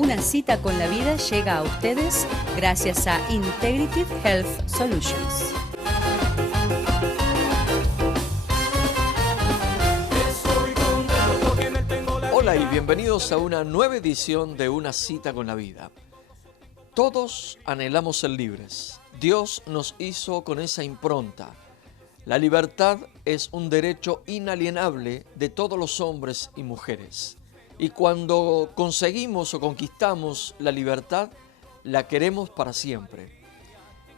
Una cita con la vida llega a ustedes gracias a Integrative Health Solutions. Hola y bienvenidos a una nueva edición de Una cita con la vida. Todos anhelamos ser libres. Dios nos hizo con esa impronta. La libertad es un derecho inalienable de todos los hombres y mujeres. Y cuando conseguimos o conquistamos la libertad, la queremos para siempre.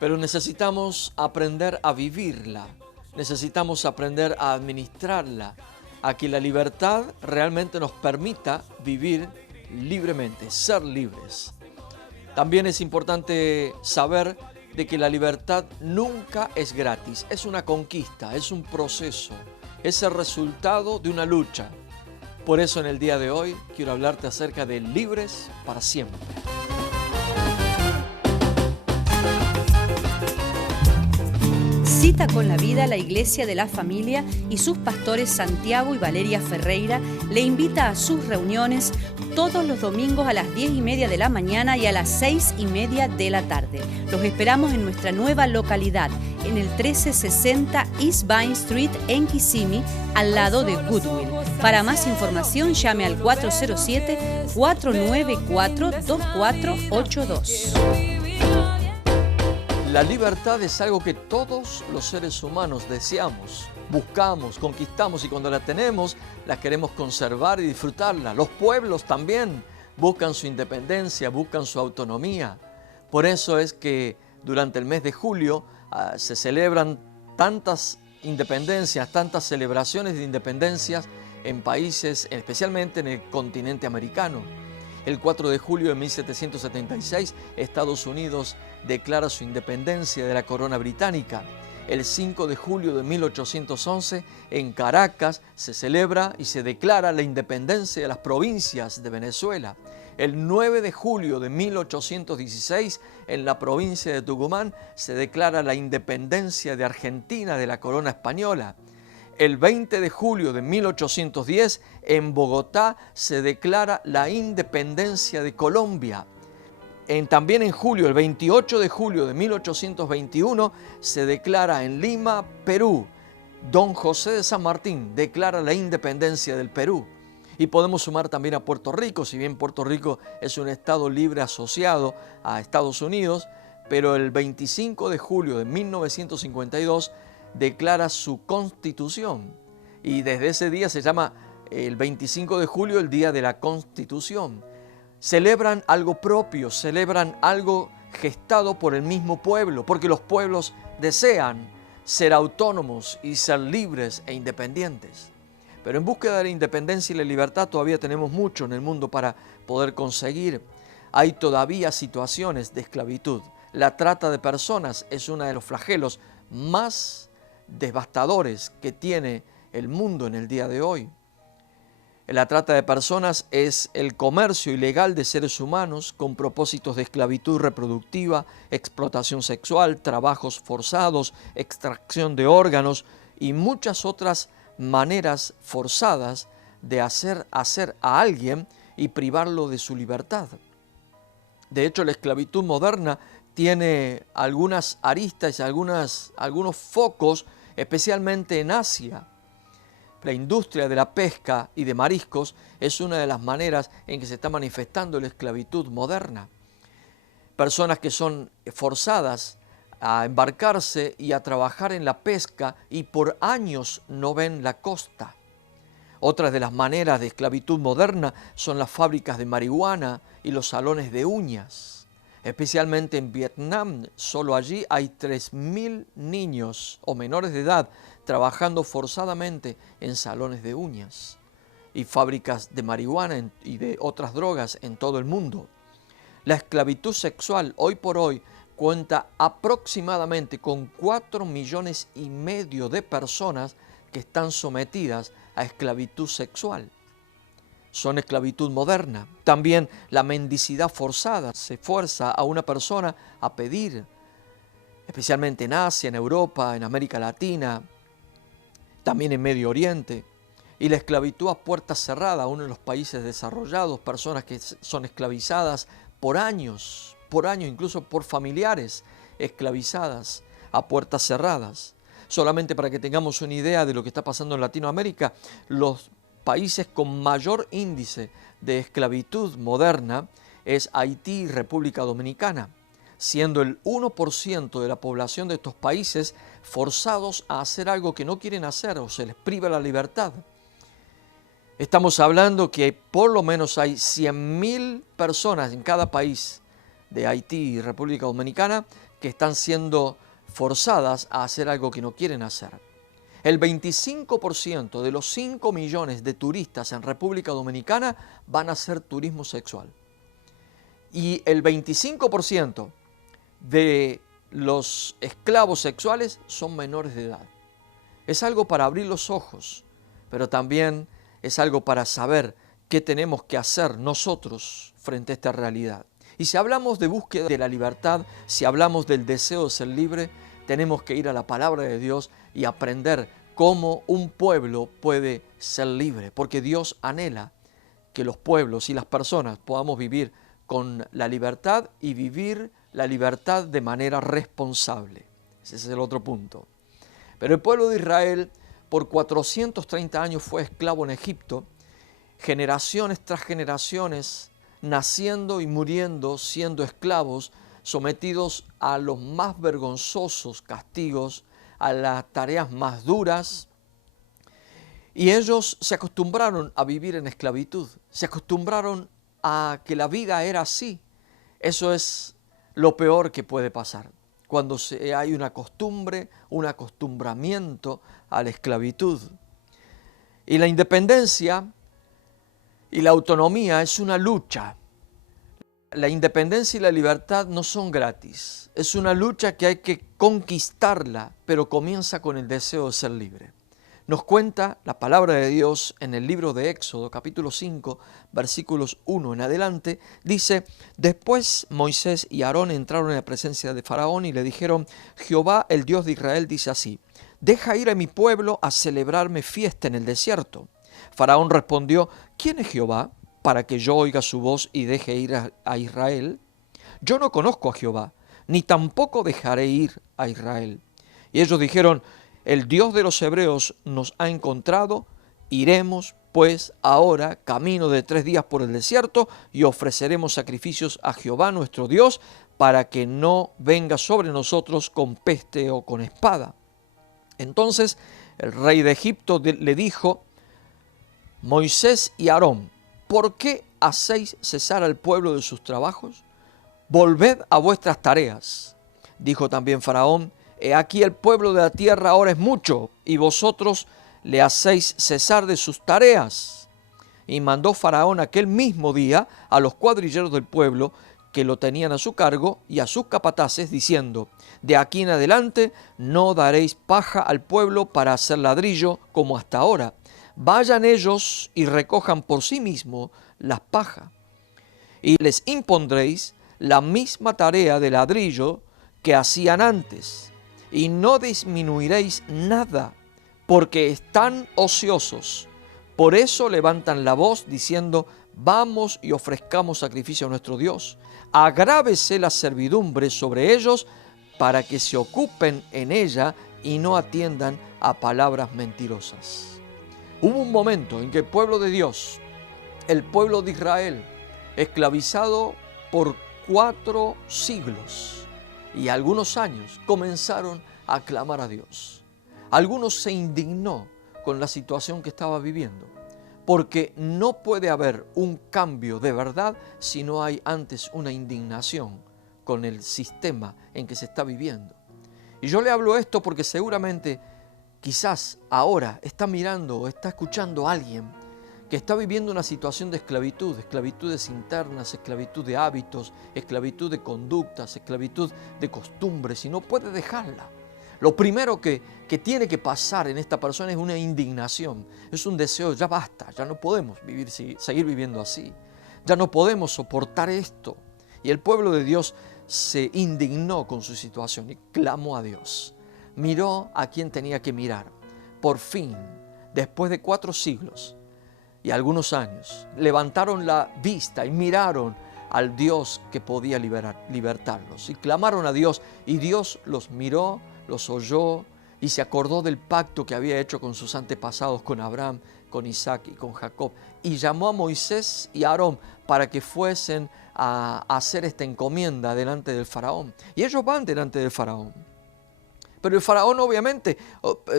Pero necesitamos aprender a vivirla, necesitamos aprender a administrarla, a que la libertad realmente nos permita vivir libremente, ser libres. También es importante saber de que la libertad nunca es gratis, es una conquista, es un proceso, es el resultado de una lucha. Por eso en el día de hoy quiero hablarte acerca de libres para siempre. Cita con la vida, la Iglesia de la Familia y sus pastores Santiago y Valeria Ferreira le invita a sus reuniones todos los domingos a las 10:30 de la mañana y a las 6:30 de la tarde. Los esperamos en nuestra nueva localidad, en el 1360 East Vine Street en Kissimmee, al lado de Goodwill. Para más información llame al 407-494-2482. La libertad es algo que todos los seres humanos deseamos, buscamos, conquistamos y cuando la tenemos, la queremos conservar y disfrutarla. Los pueblos también buscan su independencia, buscan su autonomía. Por eso es que durante el mes de julio se celebran tantas independencias, tantas celebraciones de independencias en países, especialmente en el continente americano. El 4 de julio de 1776, Estados Unidos declara su independencia de la corona británica. El 5 de julio de 1811, en Caracas, se celebra y se declara la independencia de las provincias de Venezuela. El 9 de julio de 1816, en la provincia de Tucumán, se declara la independencia de Argentina de la corona española. El 20 de julio de 1810, en Bogotá, se declara la independencia de Colombia. También en julio, el 28 de julio de 1821, se declara en Lima, Perú. Don José de San Martín declara la independencia del Perú. Y podemos sumar también a Puerto Rico, si bien Puerto Rico es un estado libre asociado a Estados Unidos, pero el 25 de julio de 1952 declara su constitución. Y desde ese día se llama el 25 de julio el Día de la Constitución. Celebran algo propio, celebran algo gestado por el mismo pueblo, porque los pueblos desean ser autónomos y ser libres e independientes. Pero en búsqueda de la independencia y la libertad todavía tenemos mucho en el mundo para poder conseguir. Hay todavía situaciones de esclavitud. La trata de personas es uno de los flagelos más devastadores que tiene el mundo en el día de hoy. La trata de personas es el comercio ilegal de seres humanos con propósitos de esclavitud reproductiva, explotación sexual, trabajos forzados, extracción de órganos y muchas otras maneras forzadas de hacer a alguien y privarlo de su libertad. De hecho, la esclavitud moderna tiene algunas aristas y algunos focos, especialmente en Asia. La industria de la pesca y de mariscos es una de las maneras en que se está manifestando la esclavitud moderna. Personas que son forzadas a embarcarse y a trabajar en la pesca y por años no ven la costa. Otras de las maneras de esclavitud moderna son las fábricas de marihuana y los salones de uñas. Especialmente en Vietnam, solo allí hay 3.000 niños o menores de edad trabajando forzadamente en salones de uñas y fábricas de marihuana y de otras drogas en todo el mundo. La esclavitud sexual hoy por hoy cuenta aproximadamente con 4,5 millones de personas que están sometidas a esclavitud sexual. Son esclavitud moderna. También la mendicidad forzada. Se fuerza a una persona a pedir, especialmente en Asia, en Europa, en América Latina, también en Medio Oriente. Y la esclavitud a puerta cerrada, aún en los países desarrollados, personas que son esclavizadas por años, incluso por familiares esclavizadas a puertas cerradas. Solamente para que tengamos una idea de lo que está pasando en Latinoamérica, los países con mayor índice de esclavitud moderna es Haití y República Dominicana, siendo el 1% de la población de estos países forzados a hacer algo que no quieren hacer o se les priva la libertad. Estamos hablando que por lo menos hay 100.000 personas en cada país de Haití y República Dominicana que están siendo forzadas a hacer algo que no quieren hacer. El 25% de los 5 millones de turistas en República Dominicana van a hacer turismo sexual. Y el 25% de los esclavos sexuales son menores de edad. Es algo para abrir los ojos, pero también es algo para saber qué tenemos que hacer nosotros frente a esta realidad. Y si hablamos de búsqueda de la libertad, si hablamos del deseo de ser libre, tenemos que ir a la palabra de Dios y aprender cómo un pueblo puede ser libre, porque Dios anhela que los pueblos y las personas podamos vivir con la libertad y vivir la libertad de manera responsable. Ese es el otro punto. Pero el pueblo de Israel por 430 años fue esclavo en Egipto, generaciones tras generaciones, naciendo y muriendo, siendo esclavos, sometidos a los más vergonzosos castigos, a las tareas más duras. Y ellos se acostumbraron a vivir en esclavitud, se acostumbraron a que la vida era así. Eso es lo peor que puede pasar, cuando hay una costumbre, un acostumbramiento a la esclavitud. Y la independencia y la autonomía es una lucha. La independencia y la libertad no son gratis. Es una lucha que hay que conquistarla, pero comienza con el deseo de ser libre. Nos cuenta la palabra de Dios en el libro de Éxodo, capítulo 5, versículos 1 en adelante. Dice: después Moisés y Aarón entraron en la presencia de Faraón y le dijeron: Jehová, el Dios de Israel, dice así: deja ir a mi pueblo a celebrarme fiesta en el desierto. Faraón respondió: ¿quién es Jehová para que yo oiga su voz y deje ir a Israel? Yo no conozco a Jehová, ni tampoco dejaré ir a Israel. Y ellos dijeron: el Dios de los hebreos nos ha encontrado, iremos pues ahora camino de 3 días por el desierto y ofreceremos sacrificios a Jehová nuestro Dios para que no venga sobre nosotros con peste o con espada. Entonces el rey de Egipto le dijo: Moisés y Aarón, ¿por qué hacéis cesar al pueblo de sus trabajos? Volved a vuestras tareas. Dijo también Faraón: he aquí el pueblo de la tierra ahora es mucho, y vosotros le hacéis cesar de sus tareas. Y mandó Faraón aquel mismo día a los cuadrilleros del pueblo que lo tenían a su cargo y a sus capataces, diciendo: de aquí en adelante no daréis paja al pueblo para hacer ladrillo como hasta ahora. Vayan ellos y recojan por sí mismos las pajas. Y les impondréis la misma tarea de ladrillo que hacían antes. Y no disminuiréis nada, porque están ociosos. Por eso levantan la voz diciendo: vamos y ofrezcamos sacrificio a nuestro Dios. Agrávese la servidumbre sobre ellos para que se ocupen en ella y no atiendan a palabras mentirosas. Hubo un momento en que el pueblo de Dios, el pueblo de Israel, esclavizado por 4 siglos, y algunos años, comenzaron a clamar a Dios. Algunos se indignó con la situación que estaba viviendo, porque no puede haber un cambio de verdad si no hay antes una indignación con el sistema en que se está viviendo. Y yo le hablo esto porque seguramente, quizás ahora está mirando o está escuchando a alguien que está viviendo una situación de esclavitud, esclavitudes internas, esclavitud de hábitos, esclavitud de conductas, esclavitud de costumbres, y no puede dejarla. Lo primero que tiene que pasar en esta persona es una indignación, es un deseo: ya basta, ya no podemos seguir viviendo así, ya no podemos soportar esto. Y el pueblo de Dios se indignó con su situación y clamó a Dios. Miró a quien tenía que mirar. Por fin después de 4 siglos y algunos años, levantaron la vista y miraron al Dios que podía libertarlos. Y clamaron a Dios, y Dios los miró, los oyó, y se acordó del pacto que había hecho con sus antepasados, con Abraham, con Isaac y con Jacob. Y llamó a Moisés y a Aarón para que fuesen a hacer esta encomienda delante del faraón. Y ellos van delante del faraón. Pero el faraón, obviamente,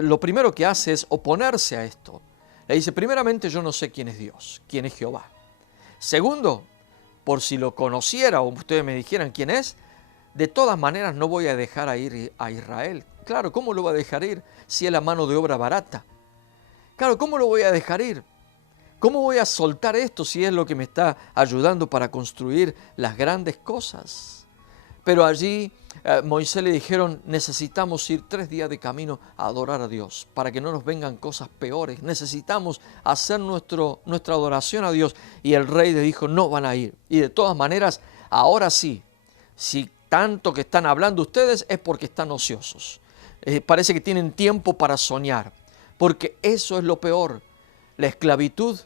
lo primero que hace es oponerse a esto. Le dice, primeramente, yo no sé quién es Dios, quién es Jehová. Segundo, por si lo conociera o ustedes me dijeran quién es, de todas maneras no voy a dejar a ir a Israel. Claro, ¿cómo lo va a dejar ir si es la mano de obra barata? Claro, ¿cómo lo voy a dejar ir? ¿Cómo voy a soltar esto si es lo que me está ayudando para construir las grandes cosas? Pero allí Moisés le dijeron, necesitamos ir 3 días de camino a adorar a Dios para que no nos vengan cosas peores. Necesitamos hacer nuestra adoración a Dios. Y el rey le dijo, no van a ir. Y de todas maneras, ahora sí, si tanto que están hablando ustedes es porque están ociosos. Parece que tienen tiempo para soñar, porque eso es lo peor. La esclavitud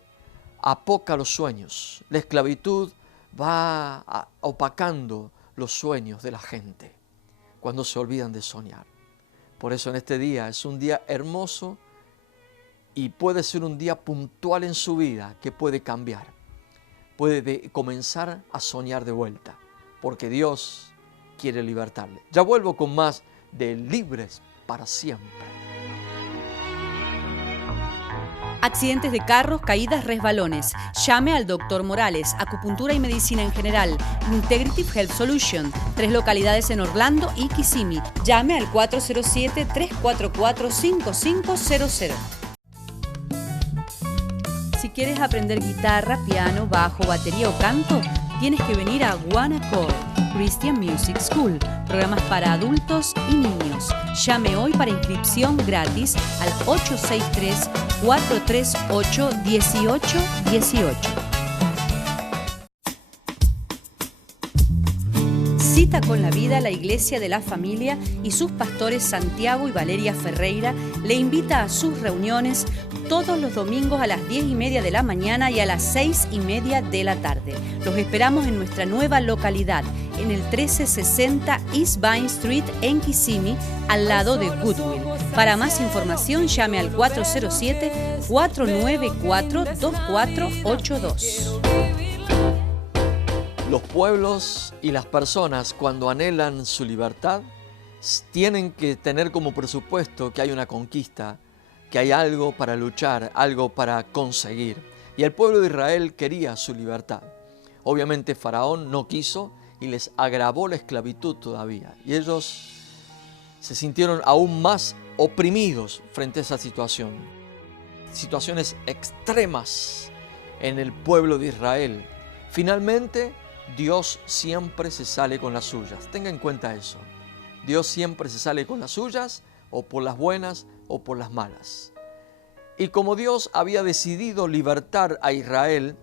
apoca los sueños. La esclavitud va opacando los sueños de la gente cuando se olvidan de soñar. Por eso en este día es un día hermoso y puede ser un día puntual en su vida que puede cambiar. Puede comenzar a soñar de vuelta, porque Dios quiere libertarle. Ya vuelvo con más de Libres para Siempre. Accidentes de carros, caídas, resbalones. Llame al Dr. Morales, acupuntura y medicina en general. Integrative Health Solution, 3 localidades en Orlando y Kissimmee. Llame al 407-344-5500. Si quieres aprender guitarra, piano, bajo, batería o canto, tienes que venir a One Accord Christian Music School, programas para adultos y niños. Llame hoy para inscripción gratis al 863-438-1818. Cita con la Vida, la Iglesia de la Familia y sus pastores Santiago y Valeria Ferreira le invita a sus reuniones todos los domingos a las 10:30 de la mañana y a las 6:30 de la tarde. Los esperamos en nuestra nueva localidad, en el 1360 East Vine Street en Kissimmee, al lado de Goodwill. Para más información llame al 407-494-2482. Los pueblos y las personas, cuando anhelan su libertad, tienen que tener como presupuesto que hay una conquista, que hay algo para luchar, algo para conseguir. Y el pueblo de Israel quería su libertad. Obviamente Faraón no quiso y les agravó la esclavitud todavía. Y ellos se sintieron aún más oprimidos frente a esa situación. Situaciones extremas en el pueblo de Israel. Finalmente, Dios siempre se sale con las suyas. Tenga en cuenta eso. Dios siempre se sale con las suyas, o por las buenas o por las malas. Y como Dios había decidido libertar a Israel,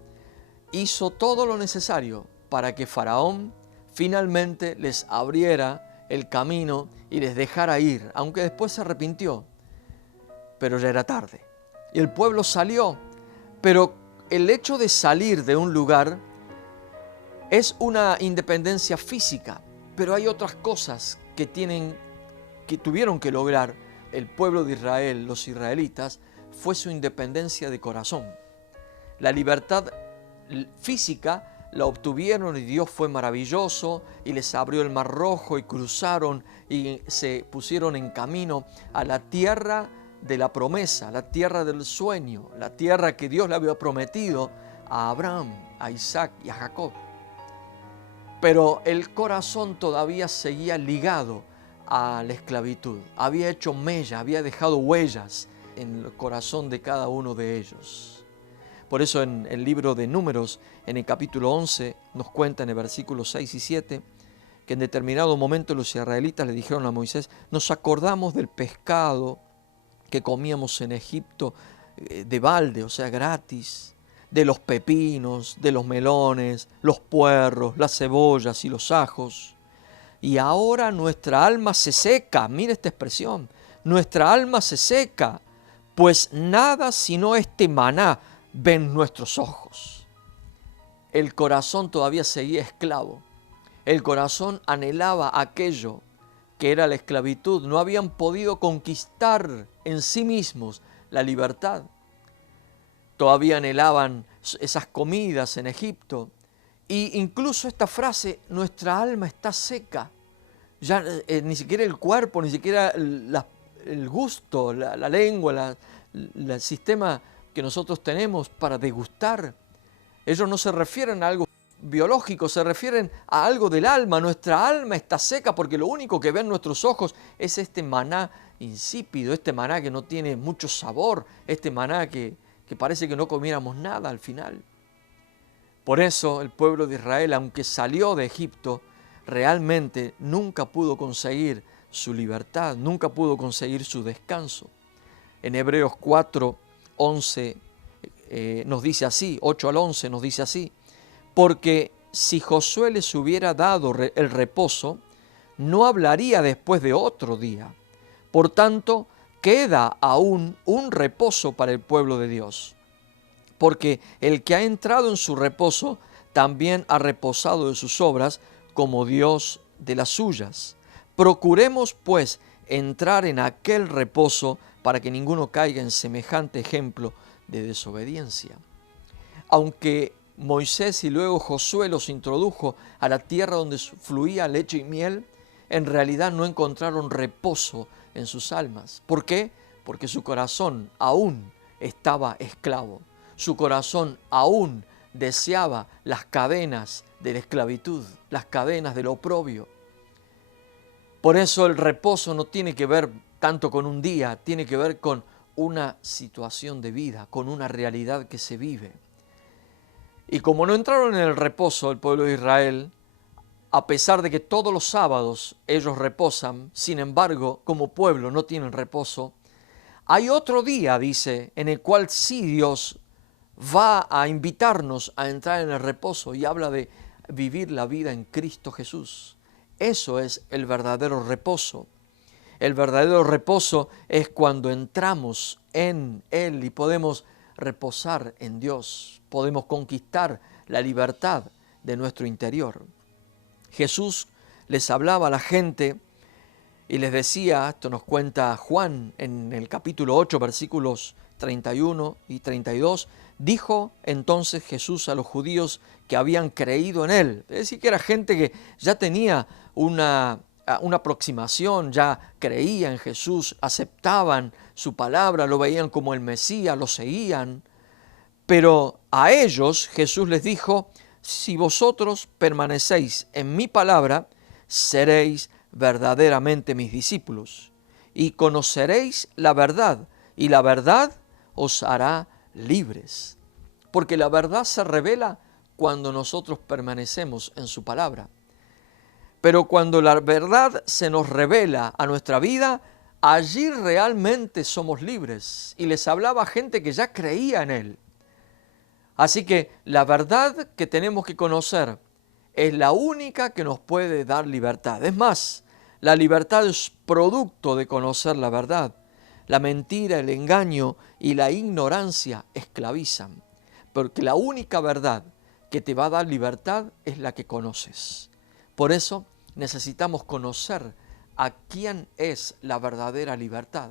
hizo todo lo necesario para que Faraón finalmente les abriera el camino y les dejara ir, aunque después se arrepintió. Pero ya era tarde. Y el pueblo salió, pero el hecho de salir de un lugar es una independencia física, pero hay otras cosas que tuvieron que lograr el pueblo de Israel, los israelitas, fue su independencia de corazón. La libertad física la obtuvieron y Dios fue maravilloso y les abrió el Mar Rojo y cruzaron y se pusieron en camino a la tierra de la promesa, la tierra del sueño, la tierra que Dios le había prometido a Abraham, a Isaac y a Jacob. Pero el corazón todavía seguía ligado a la esclavitud. Había hecho mella, había dejado huellas en el corazón de cada uno de ellos. Por eso en el libro de Números, en el capítulo 11, nos cuenta en el versículo 6 y 7, que en determinado momento los israelitas le dijeron a Moisés, nos acordamos del pescado que comíamos en Egipto de balde, o sea, gratis, de los pepinos, de los melones, los puerros, las cebollas y los ajos. Y ahora nuestra alma se seca, mire esta expresión, nuestra alma se seca pues nada sino este maná ven nuestros ojos. El corazón todavía seguía esclavo. El corazón anhelaba aquello que era la esclavitud. No habían podido conquistar en sí mismos la libertad. Todavía anhelaban esas comidas en Egipto. Y incluso esta frase, nuestra alma está seca. Ya ni siquiera el cuerpo, ni siquiera el gusto, la lengua, el sistema que nosotros tenemos para degustar. Ellos no se refieren a algo biológico, se refieren a algo del alma. Nuestra alma está seca porque lo único que ven nuestros ojos es este maná insípido, este maná que no tiene mucho sabor, este maná que parece que no comiéramos nada al final. Por eso el pueblo de Israel, aunque salió de Egipto, realmente nunca pudo conseguir su libertad, nunca pudo conseguir su descanso. En Hebreos 4, 11 nos dice así, 8 al 11 nos dice así: porque si Josué les hubiera dado el reposo, no hablaría después de otro día. Por tanto, queda aún un reposo para el pueblo de Dios. Porque el que ha entrado en su reposo también ha reposado de sus obras, como Dios de las suyas. Procuremos, pues, entrar en aquel reposo para que ninguno caiga en semejante ejemplo de desobediencia. Aunque Moisés y luego Josué los introdujo a la tierra donde fluía leche y miel, en realidad no encontraron reposo en sus almas. ¿Por qué? Porque su corazón aún estaba esclavo. Su corazón aún deseaba las cadenas de la esclavitud, las cadenas del oprobio. Por eso el reposo no tiene que ver tanto con un día, tiene que ver con una situación de vida, con una realidad que se vive. Y como no entraron en el reposo el pueblo de Israel, a pesar de que todos los sábados ellos reposan, sin embargo, como pueblo no tienen reposo, hay otro día, dice, en el cual sí Dios va a invitarnos a entrar en el reposo y habla de vivir la vida en Cristo Jesús. Eso es el verdadero reposo. El verdadero reposo es cuando entramos en Él y podemos reposar en Dios. Podemos conquistar la libertad de nuestro interior. Jesús les hablaba a la gente y les decía, esto nos cuenta Juan en el capítulo 8, versículos 31 y 32, dijo entonces Jesús a los judíos que habían creído en Él. Es decir, que era gente que ya tenía una aproximación, ya creía en Jesús, aceptaban su palabra, lo veían como el Mesías, lo seguían. Pero a ellos Jesús les dijo: si vosotros permanecéis en mi palabra, seréis verdaderamente mis discípulos, y conoceréis la verdad, y la verdad os hará libres. Porque la verdad se revela cuando nosotros permanecemos en su palabra. Pero cuando la verdad se nos revela a nuestra vida, allí realmente somos libres. Y les hablaba a gente que ya creía en Él. Así que la verdad que tenemos que conocer es la única que nos puede dar libertad. Es más, la libertad es producto de conocer la verdad. La mentira, el engaño y la ignorancia esclavizan. Porque la única verdad que te va a dar libertad es la que conoces. Por eso necesitamos conocer a quién es la verdadera libertad.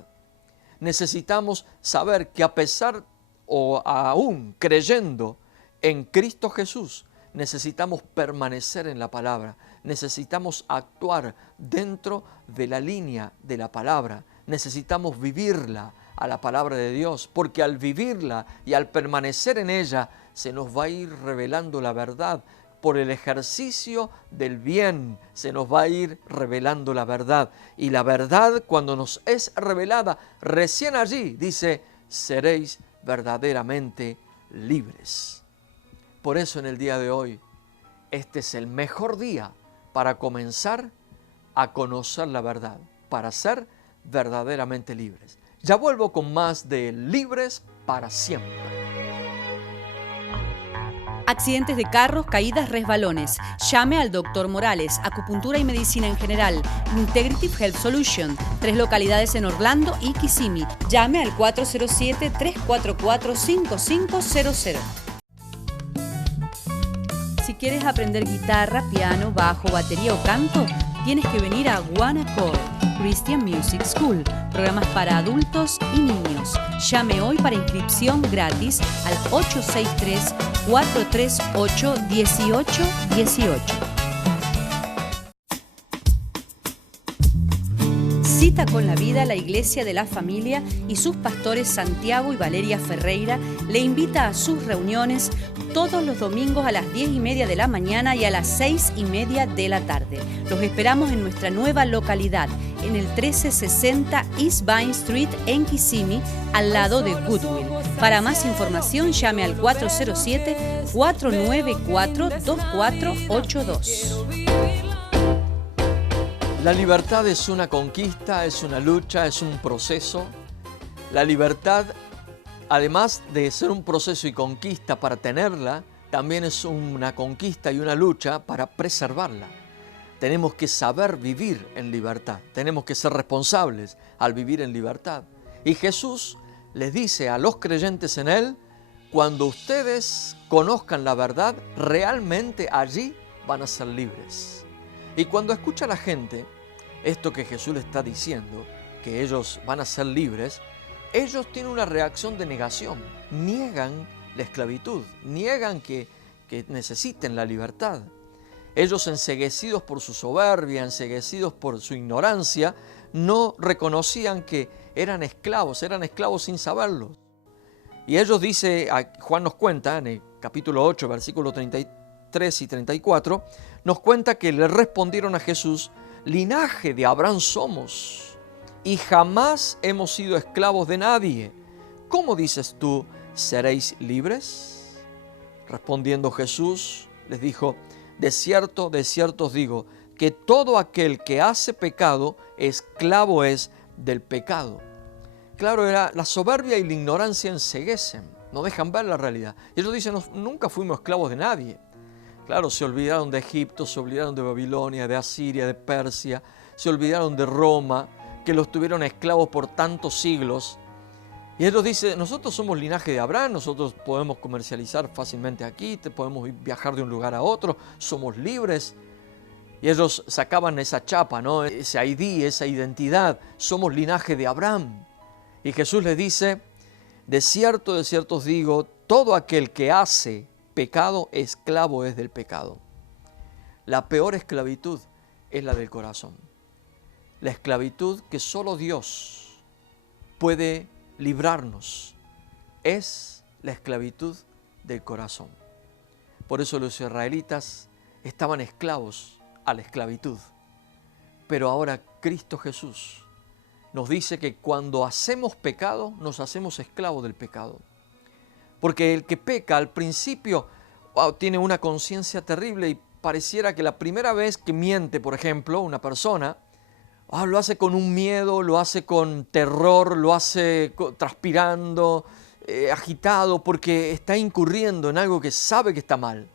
Necesitamos saber que a pesar o aún creyendo en Cristo Jesús, necesitamos permanecer en la palabra, necesitamos actuar dentro de la línea de la palabra, necesitamos vivirla a la palabra de Dios, porque al vivirla y al permanecer en ella, se nos va a ir revelando la verdad. Por el ejercicio del bien se nos va a ir revelando la verdad. Y la verdad, cuando nos es revelada, recién allí, dice, seréis verdaderamente libres. Por eso en el día de hoy, este es el mejor día para comenzar a conocer la verdad, para ser verdaderamente libres. Ya vuelvo con más de Libres para Siempre. Accidentes de carros, caídas, resbalones. Llame al Dr. Morales, acupuntura y medicina en general. Integrative Health Solution, 3 localidades en Orlando y Kissimmee. Llame al 407-344-5500. Si quieres aprender guitarra, piano, bajo, batería o canto, tienes que venir a One Accord Christian Music School, programas para adultos y niños. Llame hoy para inscripción gratis al 863-438-1818. Cita con la Vida, la Iglesia de la Familia y sus pastores Santiago y Valeria Ferreira le invita a sus reuniones todos los domingos a las 10:30 de la mañana y a las 6:30 de la tarde. Los esperamos en nuestra nueva localidad, en el 1360 East Vine Street en Kissimmee, al lado de Goodwill. Para más información llame al 407-494-2482. La libertad es una conquista, es una lucha, es un proceso. La libertad, además de ser un proceso y conquista para tenerla, también es una conquista y una lucha para preservarla. Tenemos que saber vivir en libertad, tenemos que ser responsables al vivir en libertad. Y Jesús les dice a los creyentes en Él, cuando ustedes conozcan la verdad, realmente allí van a ser libres. Y cuando escucha la gente esto que Jesús le está diciendo, que ellos van a ser libres, ellos tienen una reacción de negación, niegan la esclavitud, niegan que necesiten la libertad. Ellos, enceguecidos por su soberbia, enceguecidos por su ignorancia, no reconocían que eran esclavos sin saberlo. Y ellos, Juan nos cuenta en el capítulo 8, versículo 33 y 34, nos cuenta que le respondieron a Jesús: linaje de Abraham somos y jamás hemos sido esclavos de nadie. ¿Cómo dices tú, seréis libres? Respondiendo Jesús les dijo: de cierto os digo, que todo aquel que hace pecado, esclavo es del pecado. Claro, la soberbia y la ignorancia enceguecen, no dejan ver la realidad. Y ellos dicen: nunca fuimos esclavos de nadie. Claro, se olvidaron de Egipto, se olvidaron de Babilonia, de Asiria, de Persia, se olvidaron de Roma, que los tuvieron esclavos por tantos siglos. Y ellos dicen: nosotros somos linaje de Abraham, nosotros podemos comercializar fácilmente aquí, podemos viajar de un lugar a otro, somos libres. Y ellos sacaban esa chapa, ¿no? Ese ID, esa identidad, somos linaje de Abraham. Y Jesús les dice: de cierto os digo, todo aquel que hace pecado, esclavo es del pecado. La peor esclavitud es la del corazón. La esclavitud que solo Dios puede librarnos es la esclavitud del corazón. Por eso los israelitas estaban esclavos a la esclavitud. Pero ahora Cristo Jesús nos dice que cuando hacemos pecado, nos hacemos esclavos del pecado. Porque el que peca al principio tiene una conciencia terrible y pareciera que la primera vez que miente, por ejemplo, una persona, lo hace con un miedo, lo hace con terror, lo hace transpirando, agitado, porque está incurriendo en algo que sabe que está mal.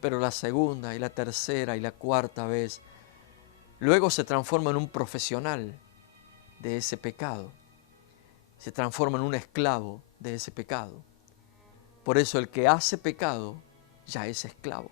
Pero la segunda y la tercera y la cuarta vez, luego se transforma en un profesional de ese pecado. Se transforma en un esclavo de ese pecado. Por eso el que hace pecado ya es esclavo.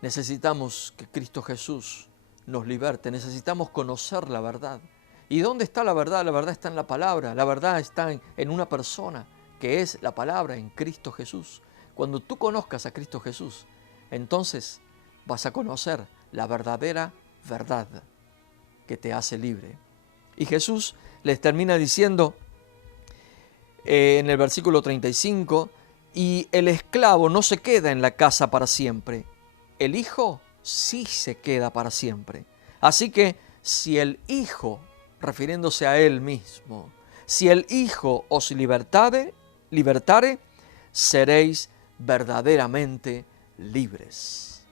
Necesitamos que Cristo Jesús nos liberte, necesitamos conocer la verdad. ¿Y dónde está la verdad? La verdad está en la palabra, la verdad está en una persona, que es la palabra, en Cristo Jesús. Cuando tú conozcas a Cristo Jesús, entonces vas a conocer la verdadera verdad que te hace libre. Y Jesús les termina diciendo en el versículo 35, y el esclavo no se queda en la casa para siempre, el Hijo sí se queda para siempre. Así que si el Hijo, refiriéndose a Él mismo, si el Hijo os libertare, seréis verdaderamente libres.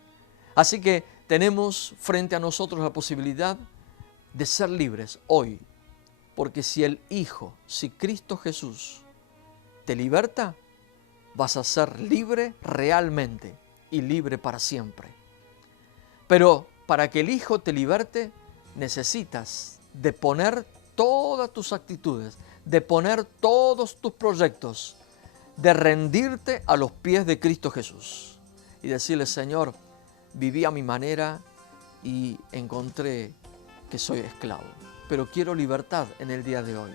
Así que tenemos frente a nosotros la posibilidad de ser libres hoy, porque si el Hijo, si Cristo Jesús te liberta, vas a ser libre realmente y libre para siempre. Pero para que el Hijo te liberte, necesitas de poner todas tus actitudes, de poner todos tus proyectos, de rendirte a los pies de Cristo Jesús y decirle: Señor, viví a mi manera y encontré que soy esclavo, pero quiero libertad en el día de hoy.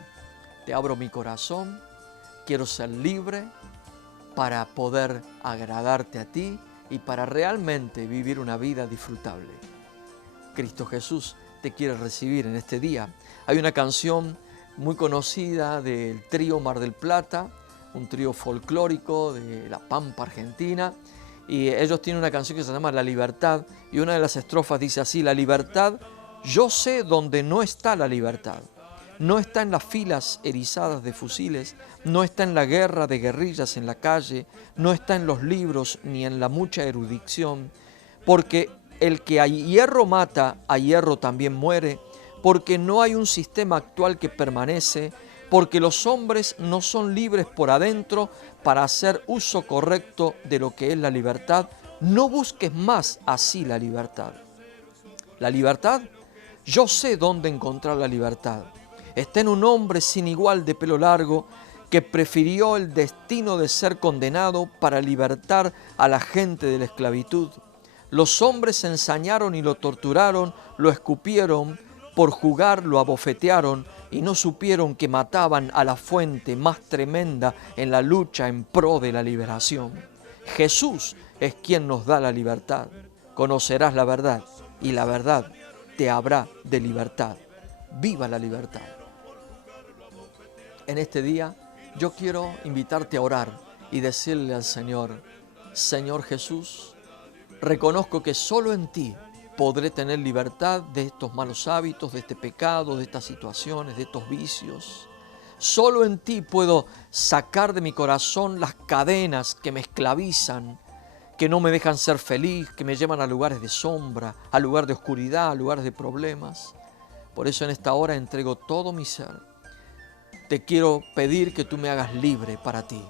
Te abro mi corazón, quiero ser libre para poder agradarte a ti y para realmente vivir una vida disfrutable. Cristo Jesús te quiere recibir en este día. Hay una canción muy conocida del trío Mar del Plata, un trío folclórico de La Pampa, Argentina, y ellos tienen una canción que se llama La Libertad, y una de las estrofas dice así: la libertad, yo sé dónde no está la libertad. No está en las filas erizadas de fusiles, no está en la guerra de guerrillas en la calle, no está en los libros ni en la mucha erudición, porque el que a hierro mata, a hierro también muere, porque no hay un sistema actual que permanece, porque los hombres no son libres por adentro para hacer uso correcto de lo que es la libertad. No busques más así la libertad. La libertad, yo sé dónde encontrar la libertad. Está en un hombre sin igual de pelo largo que prefirió el destino de ser condenado para libertar a la gente de la esclavitud. Los hombres ensañaron y lo torturaron, lo escupieron, por jugar lo abofetearon y no supieron que mataban a la fuente más tremenda en la lucha en pro de la liberación. Jesús es quien nos da la libertad. Conocerás la verdad y la verdad te habrá de libertad. ¡Viva la libertad! En este día yo quiero invitarte a orar y decirle al Señor: Señor Jesús, reconozco que solo en ti podré tener libertad de estos malos hábitos, de este pecado, de estas situaciones, de estos vicios. Solo en ti puedo sacar de mi corazón las cadenas que me esclavizan, que no me dejan ser feliz, que me llevan a lugares de sombra, a lugares de oscuridad, a lugares de problemas. Por eso en esta hora entrego todo mi ser. Te quiero pedir que tú me hagas libre para ti.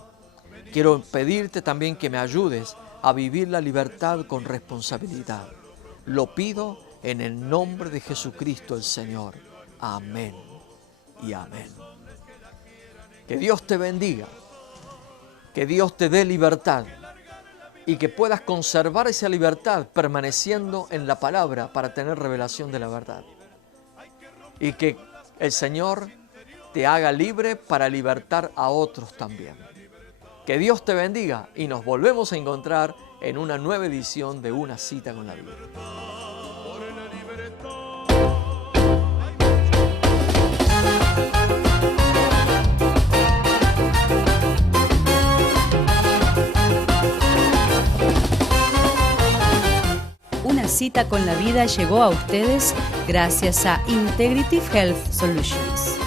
Quiero pedirte también que me ayudes a vivir la libertad con responsabilidad. Lo pido en el nombre de Jesucristo el Señor. Amén y amén. Que Dios te bendiga, que Dios te dé libertad y que puedas conservar esa libertad permaneciendo en la palabra para tener revelación de la verdad. Y que el Señor te haga libre para libertar a otros también. Que Dios te bendiga y nos volvemos a encontrar en una nueva edición de Una Cita con la Biblia. Una Cita con la Vida llegó a ustedes gracias a Integrative Health Solutions.